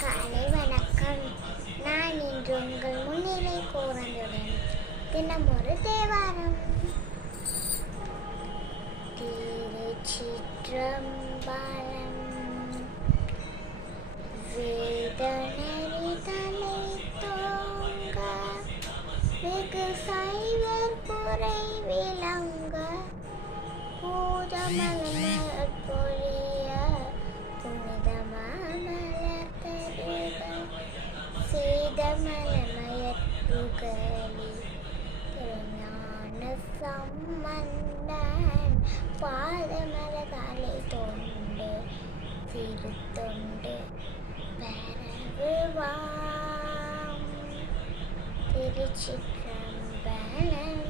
காலை வணக்கம். நான் இன்று உங்கள் முன்னிலை கூறந்துடன் தினம் ஒரு தேவாரம். திருச்சிற்றம்பலம். வேதநெறி தலை தோங்க வெகு சைவர் குறை விளங்க பூதமலர் பொழிய புனிதமாமலர் தருக சீதமலமயற்புகழி திருஞான சம்பந்தன் பாதமலர்களை தொண்டு திருத்தொண்டு பரவுவாம். திருச்சிற்றம்பலம்.